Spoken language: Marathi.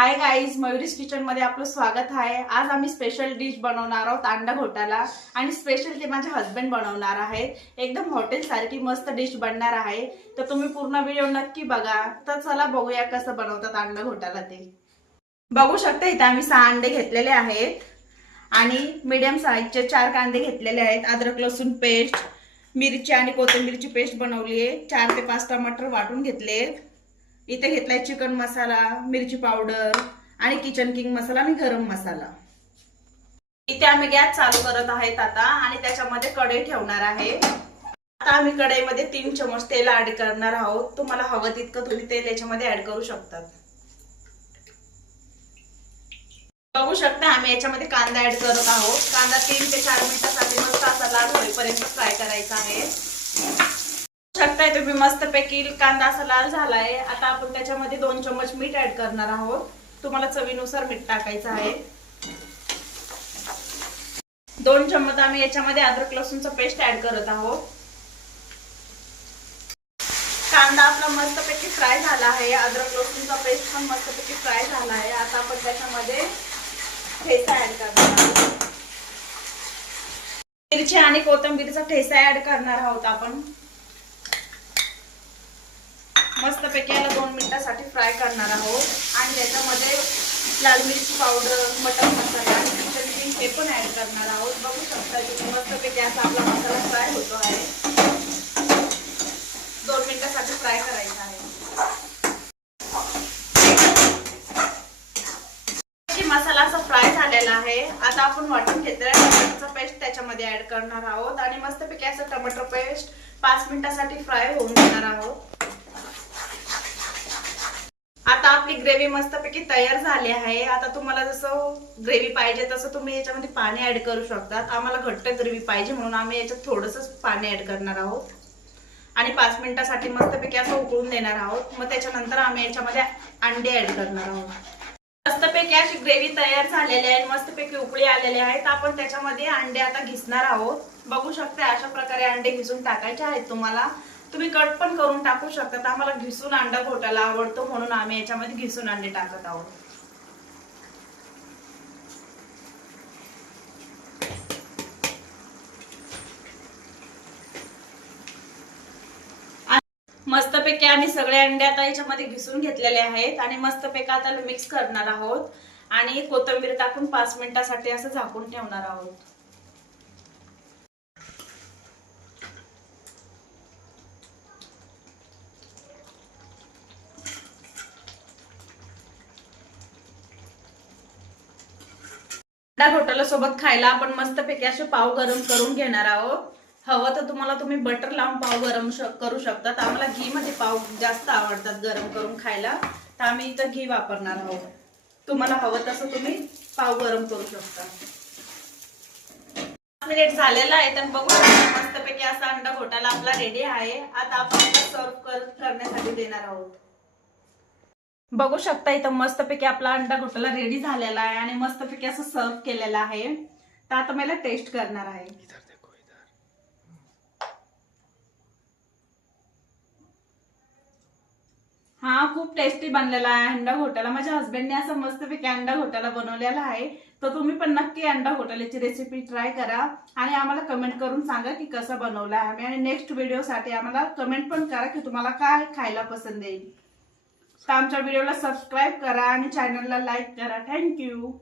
हाय गाईज, मयुरीज किचन मध्ये आपलं स्वागत आहे। आज आम्ही स्पेशल डिश बनवणार आहोत, अंडा घोटाला। आणि स्पेशल ते माझे हस्बंड बनवणार आहेत। एकदम हॉटेल सारखी मस्त डिश बनणार आहे। तर तुम्ही पूर्ण व्हिडिओ नक्की बघा। तर चला बघूया कसं बनवतात अंडा घोटाला ते। बघू शकता इथे आम्ही 6 अंडे घेतलेले आहेत आणि मीडियम साईजचे 4 कांदे घेतलेले आहेत। अद्रक लसूण पेस्ट, मिरची आणि कोथिंबीरची पेस्ट बनवली आहे। 4 ते 5 टमाटर वाटून घेतलेत। इथे घेतलाय चिकन मसाला, मिरची पावडर आणि किचन किंग मसाला आणि गरम मसाला। इथे आम्ही गॅस चालू करत आहेत आता आणि त्याच्यामध्ये कढई ठेवणार आहे। आता आम्ही कढईमध्ये 3 चमच तेल ऍड करणार आहोत। तुम्हाला हवं तितकं तुम्ही तेल याच्यामध्ये ऍड करू शकता। बघू शकता आम्ही याच्यामध्ये कांदा ऍड करत आहोत। कांदा 3 ते 4 मिनिटांसाठी मस्त असा लाल होईपर्यंत फ्राय करायचा आहे। शकताय तुम्ही मस्त पैकी कांदा असा लाल झालाय। आता आपण त्याच्यामध्ये 2 चमच मीठ ऍड करणार आहोत। तुम्हाला चवीनुसार मीठ टाकायचं आहे। 2 चमच आम्ही याच्यामध्ये अद्रक लसूणचा पेस्ट ऍड करत आहोत। कांदा आपला मस्त पैकी फ्राय झाला आहे। अद्रक लसूणचा पेस्ट पण मस्त पैकी फ्राय झाला आहे। आता आपण त्याच्यामध्ये ठेचा ऍड करणार आहोत। मिरची आणि कोथिंबीरचा ठेचा ऍड करणार आहोत आपण। मस्त पैकी याला 2 मिनिटांसाठी फ्राय करणार आहोत आणि त्याच्यामध्ये लाल मिरची पावडर, मटन मसाला आणि किचन किंग हे पण ऍड करणार आहोत। बघू शकता की मस्त पैकी असा आपला मसाला फ्राय होतो आहे। 2 मिनिटांसाठी फ्राय करायचा आहे। मसाला असा फ्राय झालेला आहे। आता आपण वाटून घेतलेला टमाटरचा पेस्ट त्याच्यामध्ये ऍड करणार आहोत आणि मस्त पैकी असं टमाटर पेस्ट 5 मिनिटांसाठी फ्राय होऊन देणार आहोत। आता आपली ग्रेव्ही मस्तपैकी तयार झाली आहे। आता तुम्हाला जसं ग्रेव्ही पाहिजे तसं तुम्ही याच्यामध्ये पाणी ऍड करू शकता। आम्हाला घट्ट ग्रेव्ही पाहिजे म्हणून आम्ही याच्यात थोडंसं पाणी ऍड करणार आहोत आणि 5 मिनिटांसाठी मस्तपैकी असं उकळून देणार आहोत। मग त्याच्यानंतर आम्ही याच्यामध्ये अंडे ऍड करणार आहोत। मस्तपैकी अशी ग्रेव्ही तयार झालेली आहे। मस्तपैकी उकळी आलेली आहेत। आपण त्याच्यामध्ये अंडे आता घिसणार आहोत। बघू शकता अशा प्रकारे अंडे घिसून टाकायचे आहेत। तुम्ही कट पण करून टाकू शकता। आम्हाला घिसून अंडा घोटाला आवडतो म्हणून आम्ही याच्यामध्ये घिसून अंडे टाकत आहोत। मस्तपैकी आम्ही सगळे अंडे आता याच्यामध्ये घिसून घेतलेले आहेत आणि मस्तपैकी आता मिक्स करणार आहोत आणि कोथिंबीर टाकून 5 मिनिटांसाठी असं झाकून ठेवणार आहोत। अंडा घोटाला सोबत खायला आपण मस्तपैकी असे पाव गरम करून घेणार आहोत। हवं तर तुम्ही बटर लावून पाव गरम करू शकता। आम्हाला घी मध्ये पाव जास्त आवडतात गरम करून खायला, तर आम्ही इथं घी वापरणार आहोत। तुम्हाला हवं तसं तुम्ही पाव गरम करू शकता। 5 मिनिट झालेला आहे तर बघू शकता मस्तपैकी असा अंडा घोटाला आपला रेडी आहे। आता आपण सर्व करण्यासाठी देणार आहोत। बघू शकता इथं मस्तपैकी आपला अंडा घोटाला रेडी झालेला आहे आणि मस्तपैकी असं सर्व केलेला आहे। तर आता मला टेस्ट करणार आहे। हा खूप टेस्टी बनलेला आहे अंडा घोटाला। माझ्या हस्बंडने असं मस्तपैकी अंडा घोटाला बनवलेला आहे। तर तुम्ही पण नक्की अंडा घोटाल्याची रेसिपी ट्राय करा आणि आम्हाला कमेंट करून सांगा की कसं बनवलं आहे। आणि नेक्स्ट व्हिडिओसाठी आम्हाला कमेंट पण करा की तुम्हाला काय खायला पसंत येईल। तर आमच्या व्हिडिओला सबस्क्राईब करा आणि चॅनलला लाईक करा। थँक्यू।